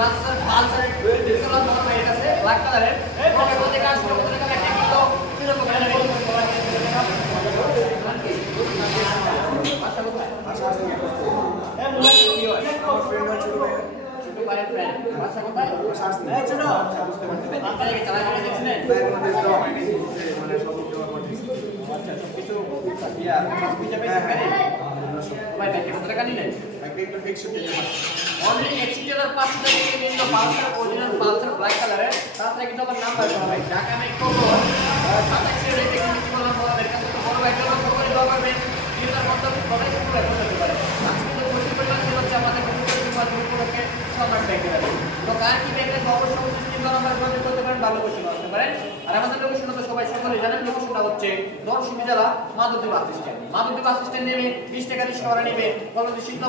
Pulsar পালসারের দুই colour মতো এটা আছে ব্ল্যাক কালারের ওটা কোথা থেকে আসবে কোথা থেকে একটা কিলো কিরকম এটা রেডি করতে পারবেন আচ্ছা কোথায় আচ্ছা এই মোবাইল কি হয় আমার ফ্রেন্ড আছে ছোট ভাই ফ্রেন্ড আচ্ছা কোথায় এই ছোট বুঝতে পারছেন আপনারা কি চালাতে দেখছেন মানে সব জমা করতেছি আচ্ছা কিছু ইয়া পিজা পেছে ভাই ব্যাংকে কত টাকা নিলেন ব্যাংকে একটু ফিক্স পেয়ে যাবেন অনলি 100 500 টাকা দিয়ে নিন তো পালসার অরিজিনাল পালসার ব্ল্যাক কালারের তাছাড়া কিন্তু আমার নাম্বার দেওয়া ভাই ঢাকা মেট্রো 27 এর রেটে কিন্তু বলা বলা এর কাছে তো বড় একটা সরকারি গভর্নমেন্ট ডিলার মধ্যে সবাই শুরু করতে পারে আজকে তো বলতে পারলাম যে হচ্ছে আমাদের কমিউনিটি মাধ্যমে সমাজ ব্যাংকে আছে তো কার কি ব্যাংকে খবর সিস্টেম নাম্বার যোগাযোগ করতে পারেন ভালো কিছু করতে পারেন আর আমাদের লোকেশন তো সবাই সকলে জানেন লোকেশনটা হচ্ছে দর্শনী জেলা মাধবদেব বাস স্ট্যান্ড নেবে 20 টাকা রিকশা ভাড়া নেবে কলকাতা